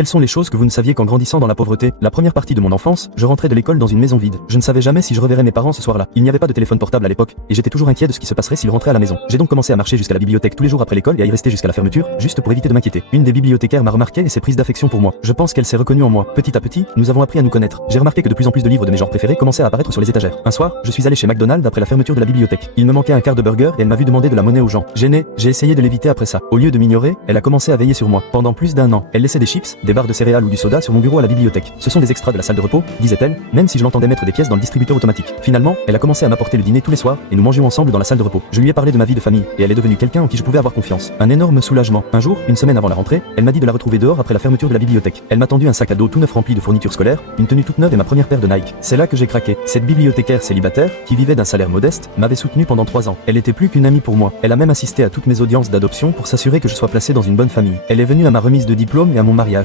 Quelles sont les choses que vous ne saviez qu'en grandissant dans la pauvreté? La première partie de mon enfance, je rentrais de l'école dans une maison vide. Je ne savais jamais si je reverrais mes parents ce soir-là. Il n'y avait pas de téléphone portable à l'époque, et j'étais toujours inquiet de ce qui se passerait s'ils rentraient à la maison. J'ai donc commencé à marcher jusqu'à la bibliothèque tous les jours après l'école et à y rester jusqu'à la fermeture, juste pour éviter de m'inquiéter. Une des bibliothécaires m'a remarqué et s'est prise d'affection pour moi. Je pense qu'elle s'est reconnue en moi. Petit à petit, nous avons appris à nous connaître. J'ai remarqué que de plus en plus de livres de mes genres préférés commençaient à apparaître sur les étagères. Un soir, je suis allé chez McDonald's après la fermeture de la bibliothèque. Il me manquait un quart de burger et elle m'a vu demander de la monnaie aux gens. Gêné, j'ai essayé de l'éviter après ça. Au lieu de m'ignorer, elle a commencé à veiller sur moi. Pendant plus d'1 an, elle laissait des chips, des barres de céréales ou du soda sur mon bureau à la bibliothèque. Ce sont des extras de la salle de repos, disait-elle, même si je l'entendais mettre des pièces dans le distributeur automatique. Finalement, elle a commencé à m'apporter le dîner tous les soirs et nous mangions ensemble dans la salle de repos. Je lui ai parlé de ma vie de famille et elle est devenue quelqu'un en qui je pouvais avoir confiance. Un énorme soulagement. Un jour, une semaine avant la rentrée, elle m'a dit de la retrouver dehors après la fermeture de la bibliothèque. Elle m'a tendu un sac à dos tout neuf rempli de fournitures scolaires, une tenue toute neuve et ma première paire de Nike. C'est là que j'ai craqué. Cette bibliothécaire célibataire, qui vivait d'un salaire modeste, m'avait soutenu pendant 3 ans. Elle était plus qu'une amie pour moi. Elle a même assisté à toutes mes audiences d'adoption pour s'assurer que je sois placé dans une bonne famille. Elle est venue à ma remise de diplôme et à mon mariage.